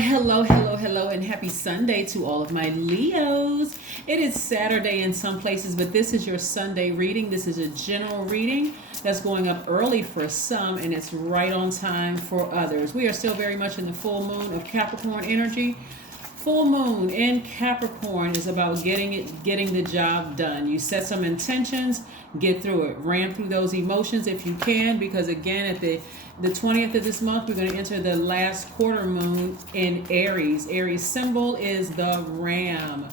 Hello, and happy Sunday to all of my Leos. It is Saturday in some places, but this is your Sunday reading. This is a general reading that's going up early for some, and it's right on time for others. We are still very much in the full moon of Capricorn energy. Full moon in Capricorn is about getting the job done. You set some intentions, get through it, ram through those emotions if you can, because again, at the 20th of this month, we're going to enter the last quarter moon in Aries. Aries symbol is the ram.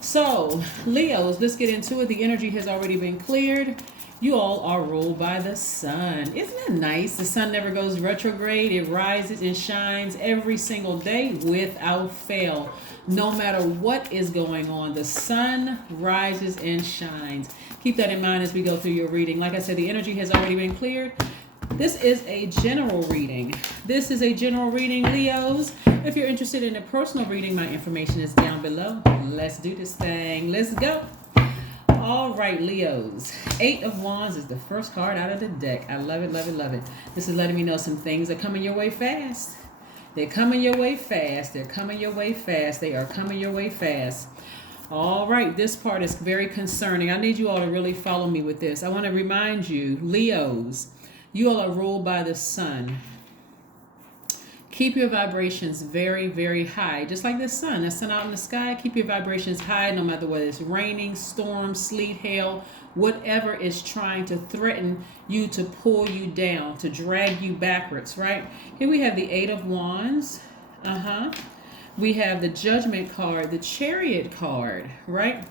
So, Leos, let's get into it. The energy has already been cleared. You all are ruled by the sun. Isn't that nice? The sun never goes retrograde. It rises and shines every single day without fail. No matter what is going on, the sun rises and shines. Keep that in mind as we go through your reading. Like I said, the energy has already been cleared. This is a general reading. Leos. If you're interested in a personal reading, my information is down below. Let's do this thing. Let's go. All right, Leos. 8 of Wands is the first card out of the deck. I love it. This is letting me know some things are coming your way fast. They're coming your way fast. They are coming your way fast. All right, this part is very concerning. I need you all to really follow me with this. I want to remind you, Leos, you all are ruled by the sun. Keep your vibrations very, very high. Just like the sun out in the sky, keep your vibrations high no matter whether it's raining, storm, sleet, hail, whatever is trying to threaten you to pull you down, to drag you backwards, right? Here we have the 8 of Wands. We have the Judgment card, the Chariot card, right?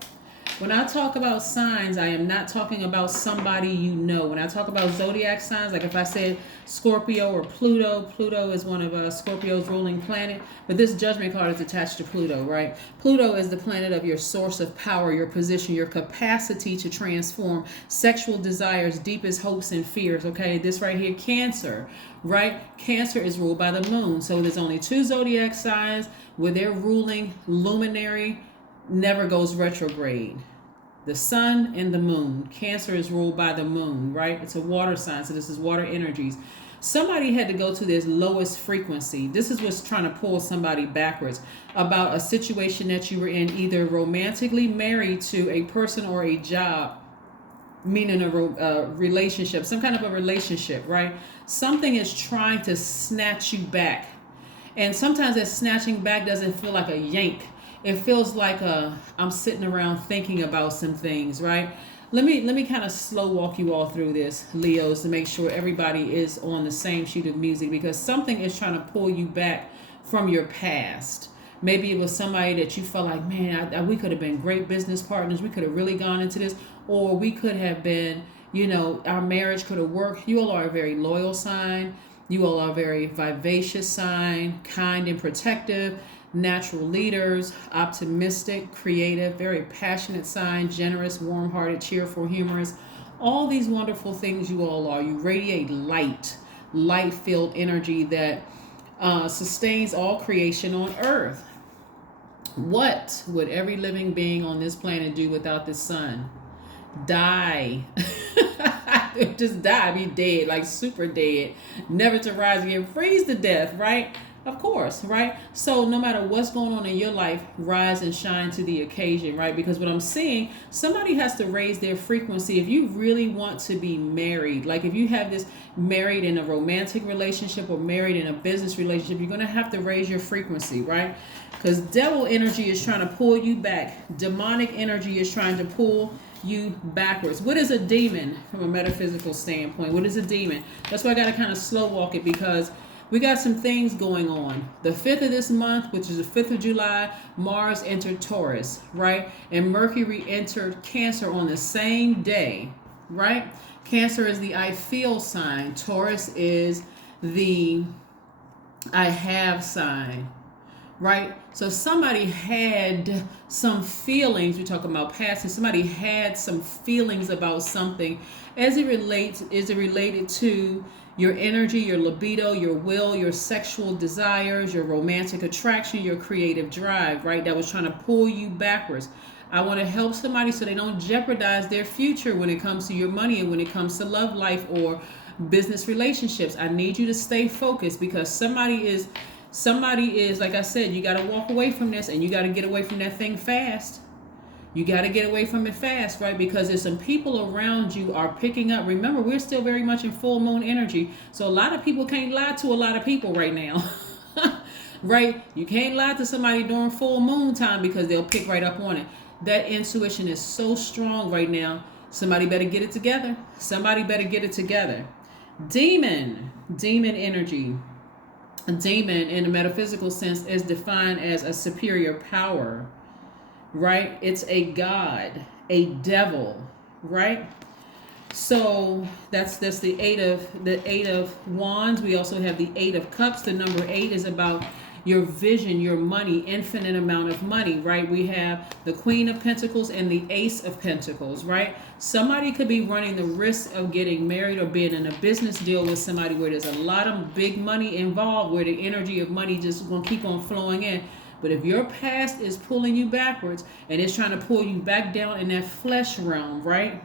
When I talk about signs, I am not talking about somebody you know. When I talk about zodiac signs, like if I said Scorpio or Pluto is one of Scorpio's ruling planet, but this Judgment card is attached to Pluto, right? Pluto is the planet of your source of power, your position, your capacity to transform, sexual desires, deepest hopes and fears, okay? This right here, Cancer, right? Cancer is ruled by the moon. So there's only 2 zodiac signs where their ruling luminary never goes retrograde. The sun and the moon. Cancer is ruled by the moon, right? It's a water sign, so this is water energies. Somebody had to go to this lowest frequency. This is what's trying to pull somebody backwards about a situation that you were in, either romantically married to a person or a job, meaning a relationship, some kind of a relationship, right? Something is trying to snatch you back. And sometimes that snatching back doesn't feel like a yank. It feels like I'm sitting around thinking about some things, right? Let me kind of slow walk you all through this, Leos, to make sure everybody is on the same sheet of music, because something is trying to pull you back from your past. Maybe it was somebody that you felt like, man, we could have been great business partners. We could have really gone into this, or we could have been, our marriage could have worked. You all are a very loyal sign. You all are a very vivacious sign, kind and protective. Natural leaders, optimistic, creative, very passionate sign, generous, warm-hearted, cheerful, humorous. All these wonderful things you all are. You radiate light-filled energy that sustains all creation on earth. What would every living being on this planet do without the sun? Die. Just die, be dead, like super dead, never to rise again, freeze to death, right? Of course, right? So no matter what's going on in your life, rise and shine to the occasion, right? Because what I'm seeing, somebody has to raise their frequency. If you really want to be married, like if you have this married in a romantic relationship or married in a business relationship, you're going to have to raise your frequency, right? Because devil energy is trying to pull you back. Demonic energy is trying to pull you backwards. What is a demon from a metaphysical standpoint? What is a demon? That's why I got to kind of slow walk it, because we got some things going on. The 5th of this month, which is the 5th of July, Mars entered Taurus, right? And Mercury entered Cancer on the same day, right? Cancer is the I feel sign. Taurus is the I have sign, right? So somebody had some feelings. We're talking about past, and somebody had some feelings about something. Is it related to your energy, your libido, your will, your sexual desires, your romantic attraction, your creative drive, right? That was trying to pull you backwards. I want to help somebody so they don't jeopardize their future when it comes to your money and when it comes to love life or business relationships. I need you to stay focused, because somebody is Somebody is, like I said, you got to walk away from this, and you got to get away from that thing fast. You got to get away from it fast, right? Because there's some people around you are picking up. Remember, we're still very much in full moon energy. So a lot of people can't lie to a lot of people right now. Right? You can't lie to somebody during full moon time because they'll pick right up on it. That intuition is so strong right now. Somebody better get it together. Somebody better get it together. Demon energy. A demon in a metaphysical sense is defined as a superior power, right? It's a god, a devil, right? So that's the eight of wands. We also have the 8 of cups. The number 8 is about your vision, your money, infinite amount of money, right? We have the Queen of Pentacles and the Ace of Pentacles, right? Somebody could be running the risk of getting married or being in a business deal with somebody where there's a lot of big money involved, where the energy of money just gonna keep on flowing in. But if your past is pulling you backwards and it's trying to pull you back down in that flesh realm, right?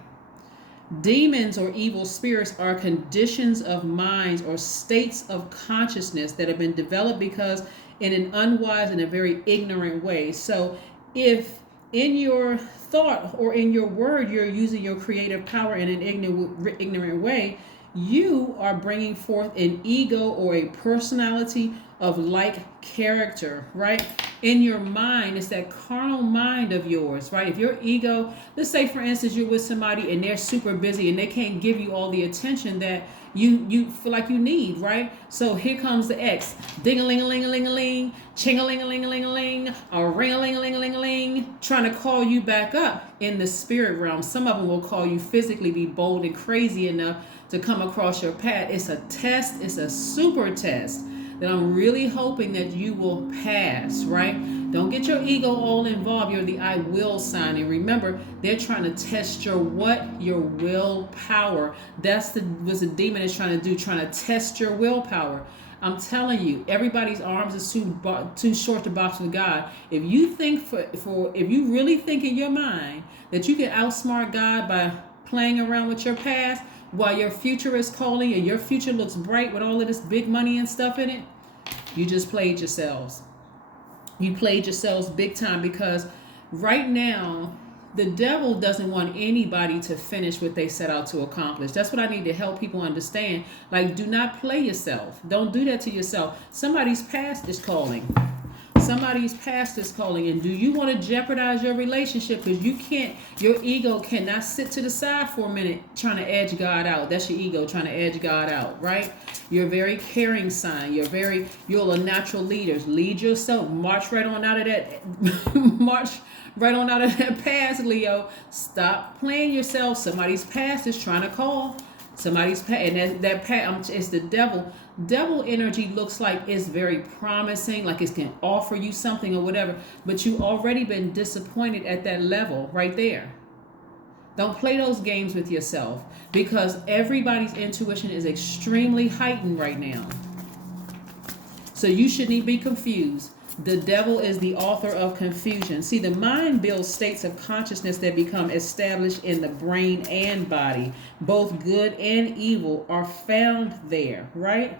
Demons or evil spirits are conditions of minds or states of consciousness that have been developed because in an unwise and a very ignorant way. So if in your thought or in your word you're using your creative power in an ignorant way, you are bringing forth an ego or a personality of like character, right? In your mind, it's that carnal mind of yours, right? If your ego, let's say for instance, you're with somebody and they're super busy and they can't give you all the attention that you feel like you need, right? So here comes the ex. Ding-a-ling-a-ling-a-ling-a-ling, ching-a-ling-a-ling-a-ling-a-ling, or ring-a-ling-a-ling-a-ling-a-ling, trying to call you back up in the spirit realm. Some of them will call you physically, be bold and crazy enough to come across your path. It's a test. It's a super test that I'm really hoping that you will pass, right? Don't get your ego all involved. You're the I will sign. And remember, they're trying to test your what? Your willpower. That's what the demon is trying to do, trying to test your willpower. I'm telling you, everybody's arms is too short to box with God. If you think if you really think in your mind that you can outsmart God by playing around with your past, while your future is calling and your future looks bright with all of this big money and stuff in it, you just played yourselves. You played yourselves big time, because right now the devil doesn't want anybody to finish what they set out to accomplish. That's what I need to help people understand. Like, do not play yourself. Don't do that to yourself. Somebody's past is calling. Somebody's past is calling. And do you want to jeopardize your relationship? Because your ego cannot sit to the side for a minute trying to edge God out. That's your ego trying to edge God out, right? You're a very caring sign. You're a natural leader. Lead yourself. March right on out of that. March right on out of that past, Leo. Stop playing yourself. Somebody's past is trying to call. Somebody's past, and that past, it's the devil. Devil energy looks like it's very promising, like it can offer you something or whatever, but you've already been disappointed at that level right there. Don't play those games with yourself, because everybody's intuition is extremely heightened right now. So you shouldn't be confused. The devil is the author of confusion. See, the mind builds states of consciousness that become established in the brain and body. Both good and evil are found there, right?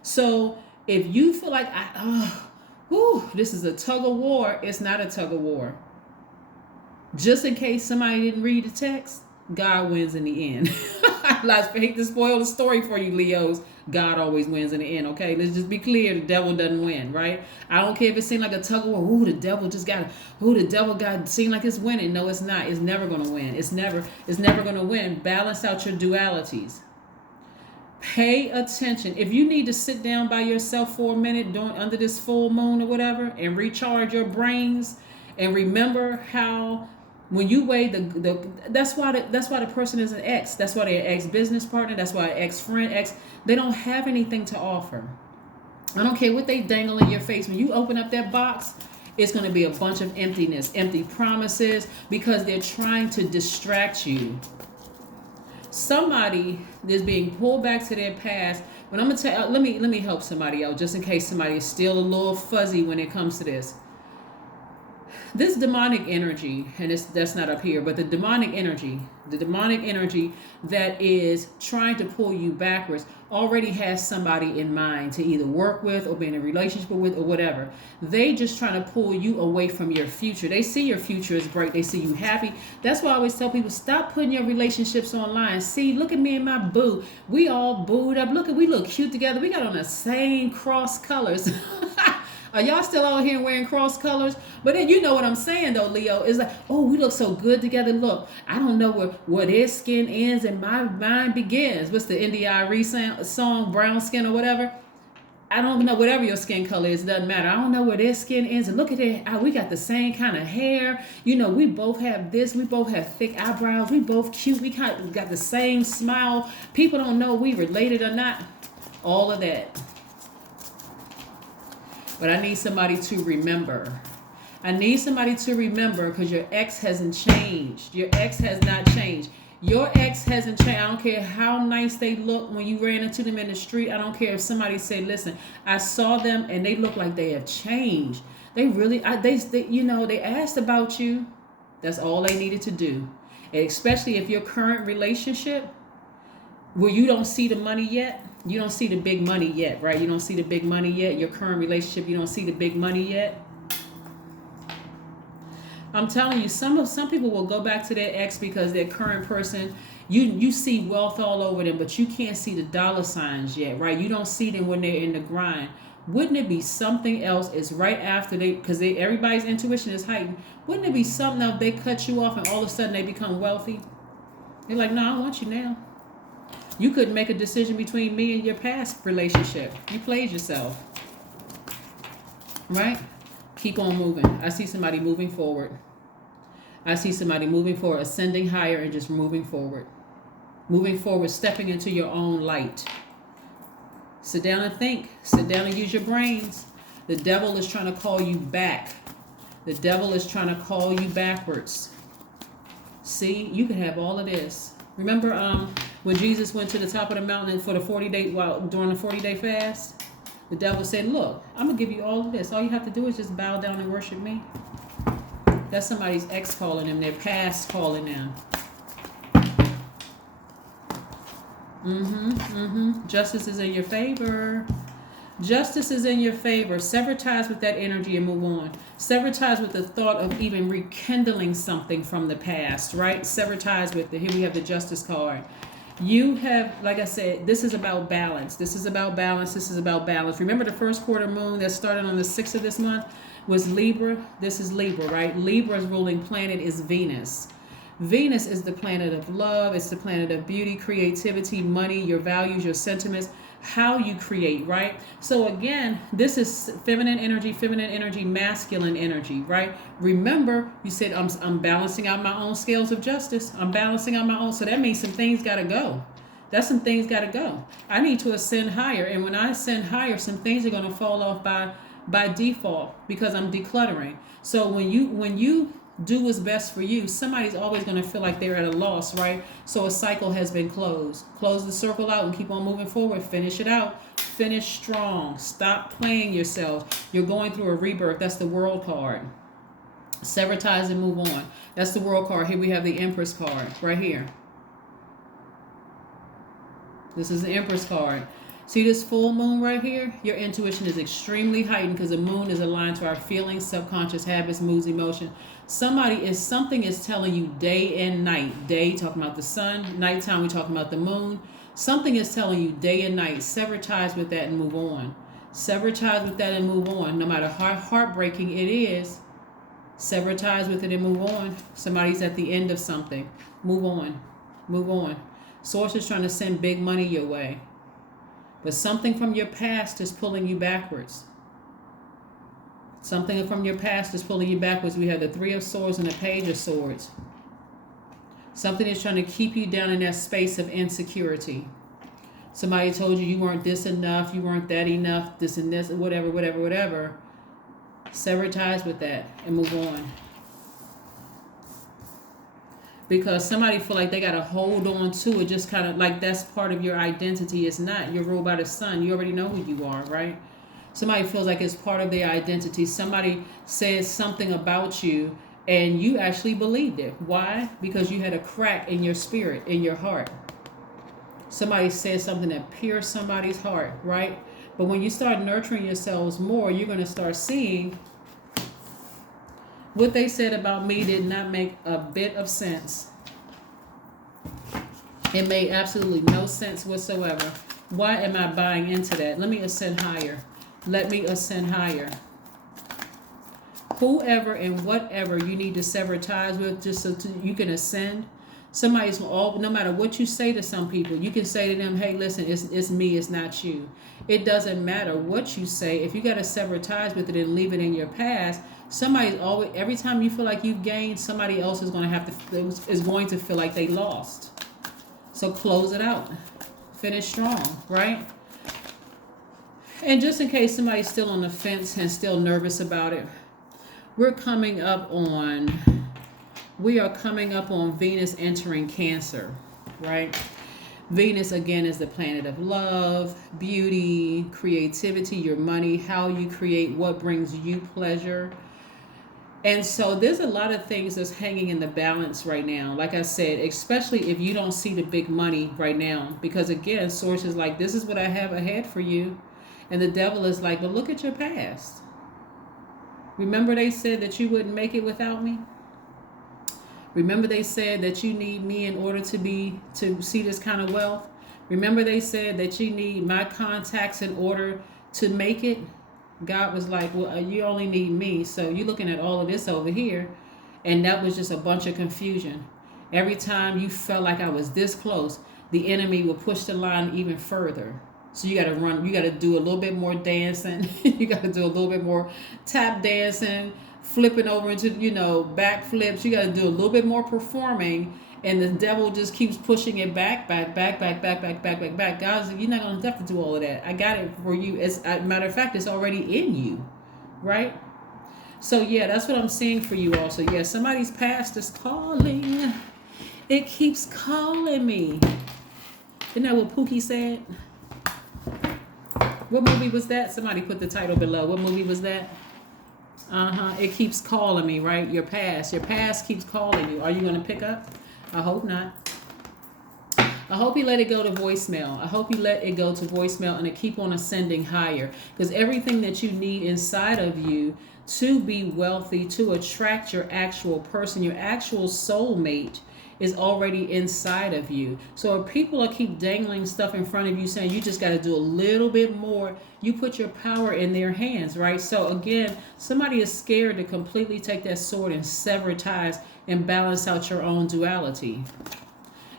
So if you feel like, this is a tug of war, it's not a tug of war. Just in case somebody didn't read the text, God wins in the end. I hate to spoil the story for you, Leos. God always wins in the end, okay? Let's just be clear. The devil doesn't win, right? I don't care if it seemed like a tug of war. The devil seemed like it's winning. No, it's not. It's never going to win. It's never going to win. Balance out your dualities. Pay attention. If you need to sit down by yourself for a minute under this full moon or whatever and recharge your brains and remember how when you weigh that's why the person is an ex. That's why they're an ex-business partner. That's why an ex-friend, they don't have anything to offer. I don't care what they dangle in your face. When you open up that box, it's going to be a bunch of emptiness, empty promises, because they're trying to distract you. Somebody is being pulled back to their past. But I'm going to tell, let me help somebody out, just in case somebody is still a little fuzzy when it comes to this. this demonic energy, and that's not up here, but the demonic energy that is trying to pull you backwards already has somebody in mind to either work with or be in a relationship with or whatever. They just trying to pull you away from your future. They see your future is bright. They see you happy. That's why I always tell people, stop putting your relationships online. See, look at me and my boo. We all booed up. We look cute together. We got on the same cross colors. Are y'all still out here wearing cross colors? But then you know what I'm saying though, Leo. It's like, oh, we look so good together. Look, I don't know where their skin ends and my mind begins. What's the N.D.I.R.E. song, brown skin or whatever? I don't know, whatever your skin color is, doesn't matter. I don't know where their skin ends. And look at it, we got the same kind of hair. You know, we both have this. We both have thick eyebrows. We both cute. We got the same smile. People don't know we related or not. All of that. But I need somebody to remember. I need somebody to remember because your ex hasn't changed. Your ex has not changed. Your ex hasn't changed. I don't care how nice they look when you ran into them in the street. I don't care if somebody say, listen, I saw them and they look like they have changed. They really, they asked about you. That's all they needed to do. And especially if your current relationship where you don't see the money yet. You don't see the big money yet, right? You don't see the big money yet. Your current relationship, you don't see the big money yet. I'm telling you, some people will go back to their ex because their current person, you see wealth all over them, but you can't see the dollar signs yet, right? You don't see them when they're in the grind. Wouldn't it be something else? It's right after everybody's intuition is heightened. Wouldn't it be something else? They cut you off and all of a sudden they become wealthy. They're like, no, I want you now. You couldn't make a decision between me and your past relationship. You played yourself. Right? Keep on moving. I see somebody moving forward. I see somebody moving forward, ascending higher and just moving forward. Moving forward, stepping into your own light. Sit down and think. Sit down and use your brains. The devil is trying to call you back. The devil is trying to call you backwards. See, you can have all of this. Remember when Jesus went to the top of the mountain for the 40-day, during the 40-day fast? The devil said, look, I'm going to give you all of this. All you have to do is just bow down and worship me. That's somebody's ex calling them, their past calling them. Justice is in your favor. Justice is in your favor. Sever ties with that energy and move on. Sever ties with the thought of even rekindling something from the past, right? Sever ties with here we have the Justice card. You have, like I said, this is about balance. This is about balance. This is about balance. Remember the first quarter moon that started on the 6th of this month was Libra? This is Libra, right? Libra's ruling planet is Venus. Venus is the planet of love. It's the planet of beauty, creativity, money, your values, your sentiments, how you create, right? So again, this is feminine energy, masculine energy, right? Remember, you said I'm balancing out my own scales of justice. I'm balancing out my own. So that means some things got to go. That's some things got to go. I need to ascend higher. And when I ascend higher, some things are going to fall off by default because I'm decluttering. So when you do what's best for you, somebody's always going to feel like they're at a loss, right? So a cycle has been closed. Close the circle out and keep on moving forward. Finish it out. Finish strong. Stop playing yourself. You're going through a rebirth. That's the World card. Sever ties and move on. That's the World card. Here we have the Empress card right here. This is the Empress card. See this full moon right here? Your intuition is extremely heightened because the moon is aligned to our feelings, subconscious habits, moods, emotion. Something is telling you day and night. Day, talking about the sun. Nighttime, we're talking about the moon. Something is telling you day and night. Sever ties with that and move on. Sever ties with that and move on. No matter how heartbreaking it is, sever ties with it and move on. Somebody's at the end of something. Move on. Move on. Source is trying to send big money your way. But something from your past is pulling you backwards. Something from your past is pulling you backwards. We have the Three of Swords and the Page of Swords. Something is trying to keep you down in that space of insecurity. Somebody told you weren't this enough, you weren't that enough, this and this, whatever. Sever ties with that and move on. Because somebody feel like they got to hold on to it, just kind of like that's part of your identity. It's not. You're ruled by the sun. You already know who you are, right? Somebody feels like it's part of their identity. Somebody says something about you and you actually believed it. Why? Because you had a crack in your spirit, in your heart. Somebody said something that pierced somebody's heart, right? But when you start nurturing yourselves more, you're going to start seeing what they said about me did not make a bit of sense. It made absolutely no sense whatsoever. Why am I buying into that? Let me ascend higher. Let me ascend higher. Whoever and whatever you need to sever ties with just so you can ascend. Somebody's all, no matter what you say to some people, you can say to them, hey, listen, it's me, it's not you. It doesn't matter what you say. If you got to sever ties with it and leave it in your past, somebody's always, every time you feel like you've gained, somebody else is going to feel like they lost. So close it out. Finish strong, right? And just in case somebody's still on the fence and still nervous about it, we are coming up on Venus entering Cancer, right? Venus, again, is the planet of love, beauty, creativity, your money, how you create, what brings you pleasure. And so there's a lot of things that's hanging in the balance right now. Like I said, especially if you don't see the big money right now. Because again, Source is like, this is what I have ahead for you. And the devil is like, but look at your past. Remember they said that you wouldn't make it without me? Remember they said that you need me in order to see this kind of wealth? Remember they said that you need my contacts in order to make it? God was like, well, you only need me. So you're looking at all of this over here. And that was just a bunch of confusion. Every time you felt like I was this close, the enemy will push the line even further. So you got to run, you got to do a little bit more dancing. You got to do a little bit more tap dancing, flipping over into, back flips. You got to do a little bit more performing. And the devil just keeps pushing it back. Guys, you're not going to have to do all of that. I got it for you. As a matter of fact, it's already in you, right? So, yeah, that's what I'm seeing for you also. Yeah, somebody's past is calling. It keeps calling me. Isn't that what Pookie said? What movie was that? Somebody put the title below. What movie was that? It keeps calling me, right? Your past keeps calling you. Are you going to pick up? I hope not. I hope you let it go to voicemail. I hope you let it go to voicemail and it keep on ascending higher. Because everything that you need inside of you to be wealthy, to attract your actual person, your actual soulmate, is already inside of you. So if people keep dangling stuff in front of you saying you just got to do a little bit more, you put your power in their hands, right? So again, somebody is scared to completely take that sword and sever ties and balance out your own duality.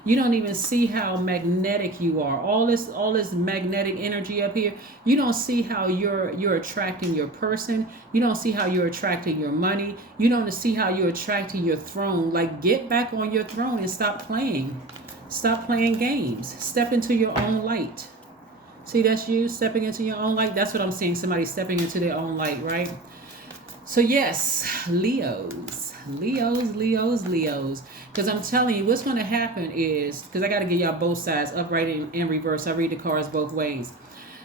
You don't even see how magnetic you are. All this magnetic energy up here. You don't see how you're attracting your person. You don't see how you're attracting your money. You don't see how you're attracting your throne. Like, get back on your throne and stop playing. Stop playing games. Step into your own light. See, that's you stepping into your own light. That's what I'm seeing. Somebody stepping into their own light, right? So yes, Leos. Because I'm telling you, what's going to happen is, because I got to give y'all both sides, upright and reverse. I read the cards both ways.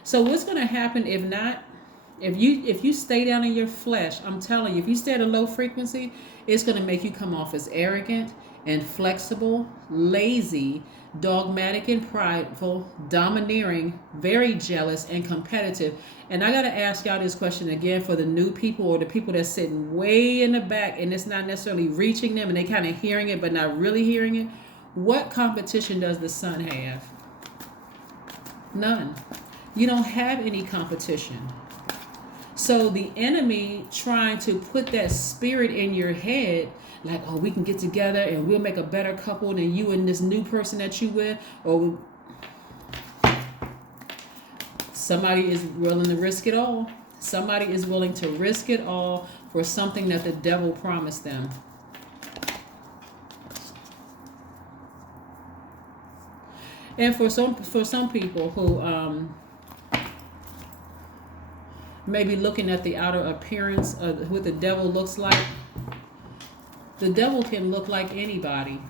So what's going to happen if you stay down in your flesh? I'm telling you, if you stay at a low frequency, it's going to make you come off as arrogant and flexible, lazy, dogmatic and prideful, domineering, very jealous and competitive. And I got to ask y'all this question again for the new people or the people that's sitting way in the back and it's not necessarily reaching them and they kind of hearing it but not really hearing it. What competition does the sun have? None. You don't have any competition. So the enemy trying to put that spirit in your head, like, oh, we can get together and we'll make a better couple than you and this new person that you with, or somebody is willing to risk it all. Somebody is willing to risk it all for something that the devil promised them. And for some people who maybe looking at the outer appearance of what the devil looks like, the devil can look like anybody.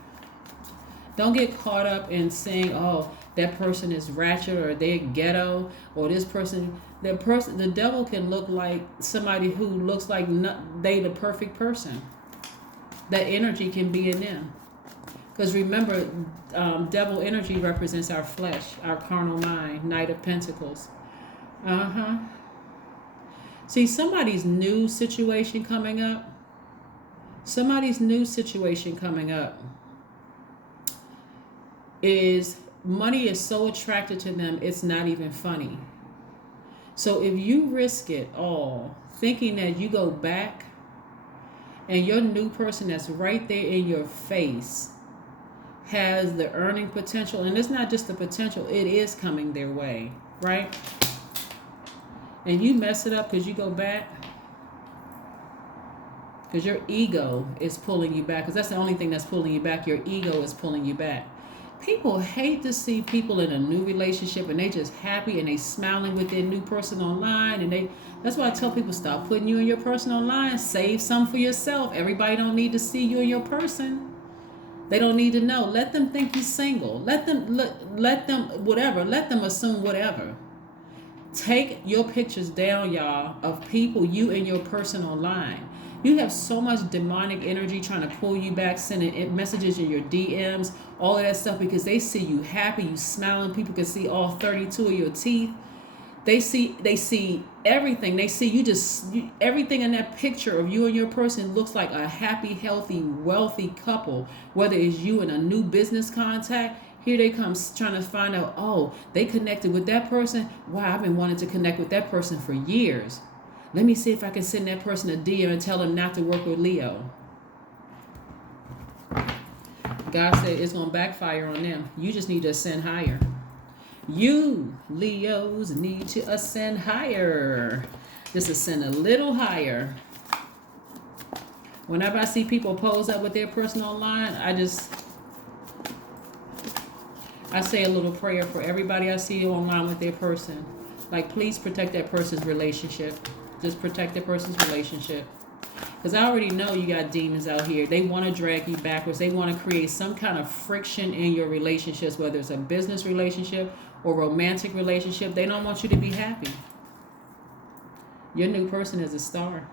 Don't get caught up in saying, oh, that person is ratchet or they're ghetto or this person. The devil can look like somebody who looks like they the perfect person. That energy can be in them. Because remember, devil energy represents our flesh, our carnal mind, Knight of Pentacles. See, somebody's new situation coming up. Somebody's new situation coming up is money is so attracted to them, it's not even funny. So if you risk it all, thinking that you go back and your new person that's right there in your face has the earning potential, and it's not just the potential, it is coming their way, right? And you mess it up because you go back, because your ego is pulling you back, because that's the only thing that's pulling you back. Your ego is pulling you back. People hate to see people in a new relationship and they just happy and they smiling with their new person online, and that's why I tell people, stop putting you in your person online. Save some for yourself. Everybody don't need to see you and your person. They don't need to know. Let them think you're single. Let them whatever. Let them assume whatever. Take your pictures down, y'all, of people, you and your person online. You have so much demonic energy trying to pull you back, sending messages in your DMs, all of that stuff, because they see you happy, you smiling. People can see all 32 of your teeth. They see everything. They see everything in that picture of you and your person looks like a happy, healthy, wealthy couple. Whether it's you and a new business contact, here they come trying to find out, oh, they connected with that person. Wow, I've been wanting to connect with that person for years. Let me see if I can send that person a DM and tell them not to work with Leo. God said it's going to backfire on them. You just need to ascend higher. You, Leos, need to ascend higher. Just ascend a little higher. Whenever I see people pose up with their person online, I say a little prayer for everybody I see online with their person. Like, please protect that person's relationship. Just protect that person's relationship. Because I already know you got demons out here. They want to drag you backwards. They want to create some kind of friction in your relationships, whether it's a business relationship or romantic relationship. They don't want you to be happy. Your new person is a star.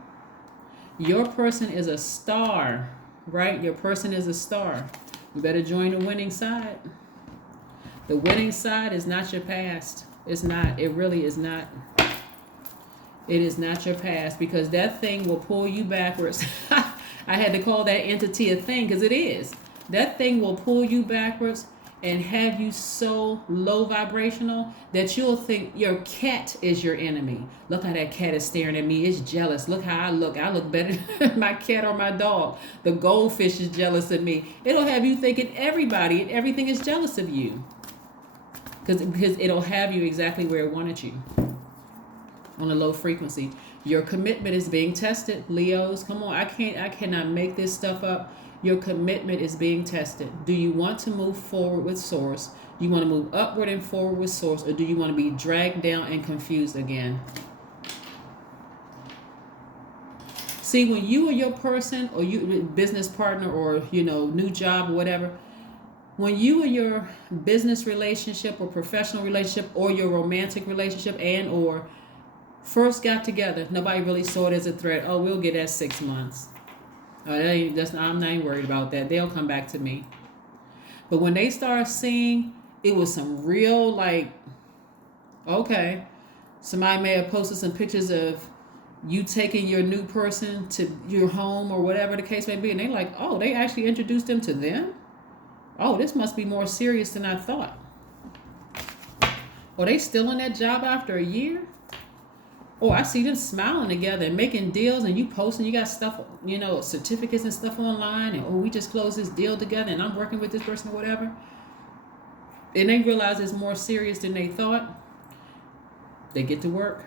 Your person is a star, right? Your person is a star. You better join the winning side. The winning side is not your past. It's not. It really is not. It is not your past, because that thing will pull you backwards. I had to call that entity a thing because it is. That thing will pull you backwards and have you so low vibrational that you'll think your cat is your enemy. Look how that cat is staring at me. It's jealous. Look how I look. I look better than my cat or my dog. The goldfish is jealous of me. It'll have you thinking everybody and everything is jealous of you. Because it'll have you exactly where it wanted you. On a low frequency. Your commitment is being tested, Leos. Come on, I cannot make this stuff up. Your commitment is being tested. Do you want to move forward with Source? Do you want to move upward and forward with Source, or do you want to be dragged down and confused again? See, when you or your person, or you business partner, or new job or whatever, when you and your business relationship or professional relationship or your romantic relationship and or first got together, nobody really saw it as a threat. Oh, we'll get that 6 months. I'm not even worried about that. They'll come back to me. But when they start seeing it was some real, okay, somebody may have posted some pictures of you taking your new person to your home or whatever the case may be, and they're like, oh, they actually introduced them to them? Oh, this must be more serious than I thought. Are they still in that job after a year? Oh, I see them smiling together and making deals, and you posting, you got stuff, certificates and stuff online, and we just closed this deal together and I'm working with this person or whatever. And they realize it's more serious than they thought. They get to work.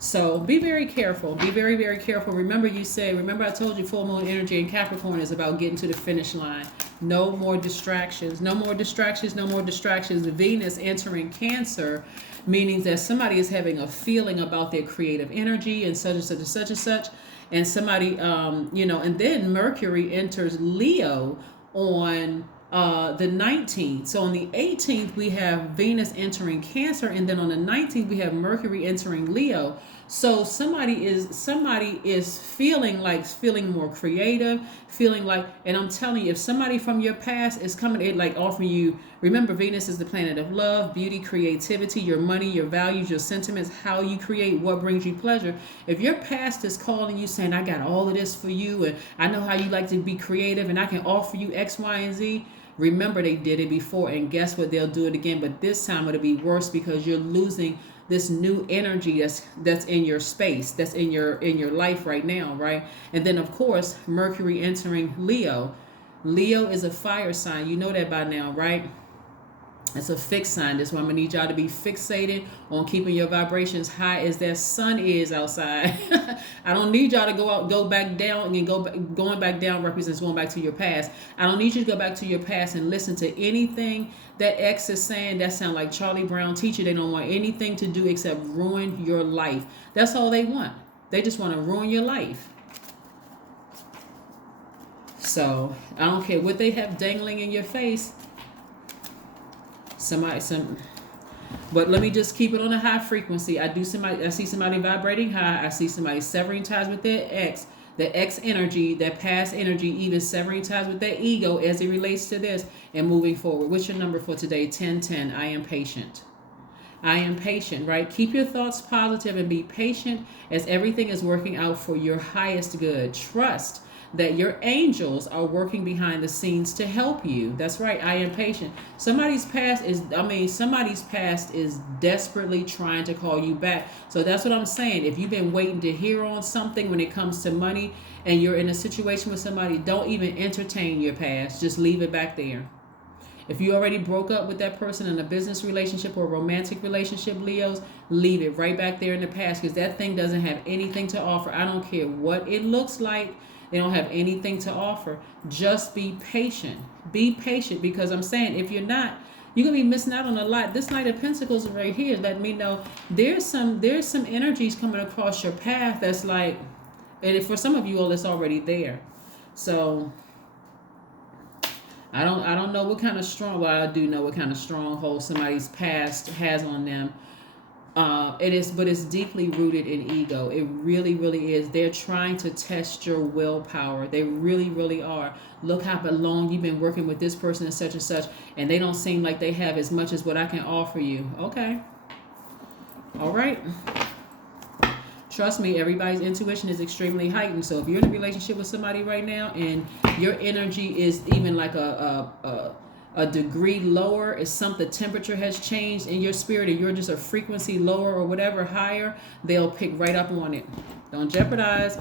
So be very careful. Be very, very careful. Remember I told you full moon energy in Capricorn is about getting to the finish line. No more distractions. The Venus entering Cancer, meaning that somebody is having a feeling about their creative energy and such and such and such and such. And somebody, and then Mercury enters Leo on the 19th. So on the 18th, we have Venus entering Cancer, and then on the 19th, we have Mercury entering Leo. So somebody is feeling more creative, feeling like, and I'm telling you, if somebody from your past is coming in, like offering you, remember Venus is the planet of love, beauty, creativity, your money, your values, your sentiments, how you create, what brings you pleasure. If your past is calling you saying, I got all of this for you, and I know how you like to be creative, and I can offer you X, Y, and Z. Remember, they did it before, and guess what? They'll do it again, but this time it'll be worse because you're losing this new energy that's in your space, that's in your life right now, right? And then of course, Mercury entering Leo. Leo is a fire sign. You know that by now, right? It's a fixed sign. That's why I'm gonna need y'all to be fixated on keeping your vibrations high as that sun is outside. I don't need y'all to go back down, and going back down represents going back to your past. I don't need you to go back to your past and listen to anything that X is saying. That sound like Charlie Brown teacher. They don't want anything to do except ruin your life. That's all they want. They just want to ruin your life. So I don't care what they have dangling in your face. But let me just keep it on a high frequency. I see somebody vibrating high. I see somebody severing ties with their ex, the X energy, that past energy, even severing ties with their ego as it relates to this and moving forward. What's your number for today? 1010. I am patient. I am patient, right? Keep your thoughts positive and be patient as everything is working out for your highest good. Trust that your angels are working behind the scenes to help you. That's right. I am patient. Somebody's past is desperately trying to call you back. So that's what I'm saying. If you've been waiting to hear on something when it comes to money and you're in a situation with somebody, don't even entertain your past. Just leave it back there. If you already broke up with that person in a business relationship or a romantic relationship, Leos, leave it right back there in the past, because that thing doesn't have anything to offer. I don't care what it looks like. They don't have anything to offer. Just be patient. Be patient, because I'm saying if you're not, you're going to be missing out on a lot. This Knight of Pentacles right here letting me know there's some energies coming across your path that's like, and for some of you all, it's already there. So I don't know what kind of I do know what kind of stronghold somebody's past has on them. But it's deeply rooted in ego. It really, really is. They're trying to test your willpower. They really, really are. Look how long you've been working with this person and such, and they don't seem like they have as much as what I can offer you. Okay. All right. Trust me, everybody's intuition is extremely heightened. So if you're in a relationship with somebody right now and your energy is even like a degree lower, is something, temperature has changed in your spirit and you're just a frequency lower or whatever higher, they'll pick right up on it. Don't jeopardize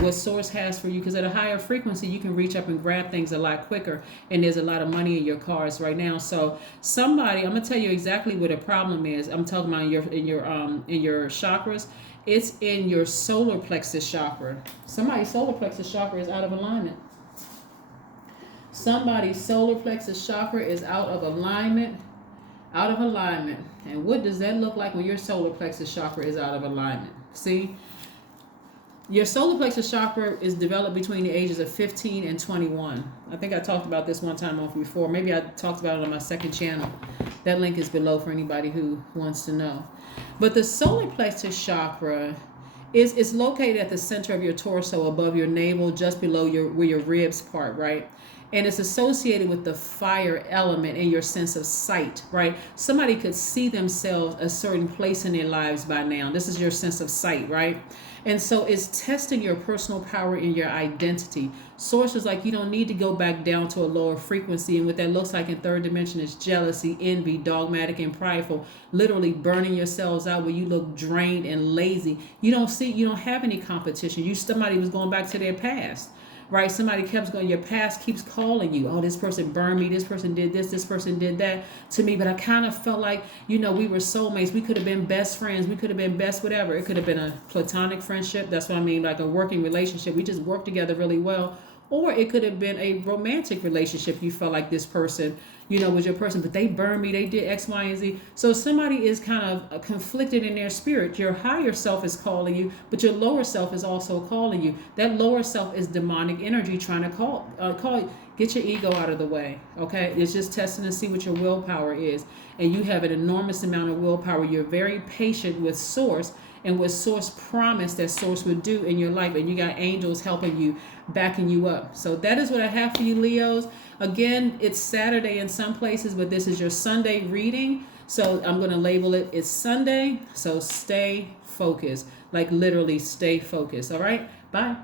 what source has for you, because at a higher frequency you can reach up and grab things a lot quicker, and there's a lot of money in your cards right now. So somebody, I'm gonna tell you exactly what the problem is. I'm talking about in your chakras. It's in your solar plexus chakra. Somebody's solar plexus chakra is out of alignment. Somebody's solar plexus chakra is out of alignment. And what does that look like when your solar plexus chakra is out of alignment? See, your solar plexus chakra is developed between the ages of 15 and 21. I think I talked about this one time before. Maybe I talked about it on my second channel. That link is below for anybody who wants to know. But the solar plexus chakra is located at the center of your torso, above your navel, just below where your ribs part, right? And it's associated with the fire element in your sense of sight, right? Somebody could see themselves a certain place in their lives by now. This is your sense of sight, right? And so it's testing your personal power in your identity. Sources like you don't need to go back down to a lower frequency. And what that looks like in third dimension is jealousy, envy, dogmatic, and prideful. Literally burning yourselves out where you look drained and lazy. You don't have any competition. Somebody was going back to their past. Right? Somebody keeps going, your past keeps calling you. Oh, this person burned me. This person did this person did that to me. But I kind of felt like, we were soulmates. We could have been best friends. We could have been best whatever. It could have been a platonic friendship. That's what I mean, like a working relationship. We just worked together really well. Or it could have been a romantic relationship. You felt like this person, was your person, but they burned me. They did X, Y, and Z. So somebody is kind of conflicted in their spirit. Your higher self is calling you, but your lower self is also calling you. That lower self is demonic energy trying to call you. Get your ego out of the way, okay? It's just testing to see what your willpower is. And you have an enormous amount of willpower. You're very patient with Source and what Source promised that Source would do in your life. And you got angels helping you, backing you up. So that is what I have for you, Leos. Again, it's Saturday in some places, but this is your Sunday reading. So I'm going to label it, it's Sunday. So stay focused, like literally stay focused. All right, bye.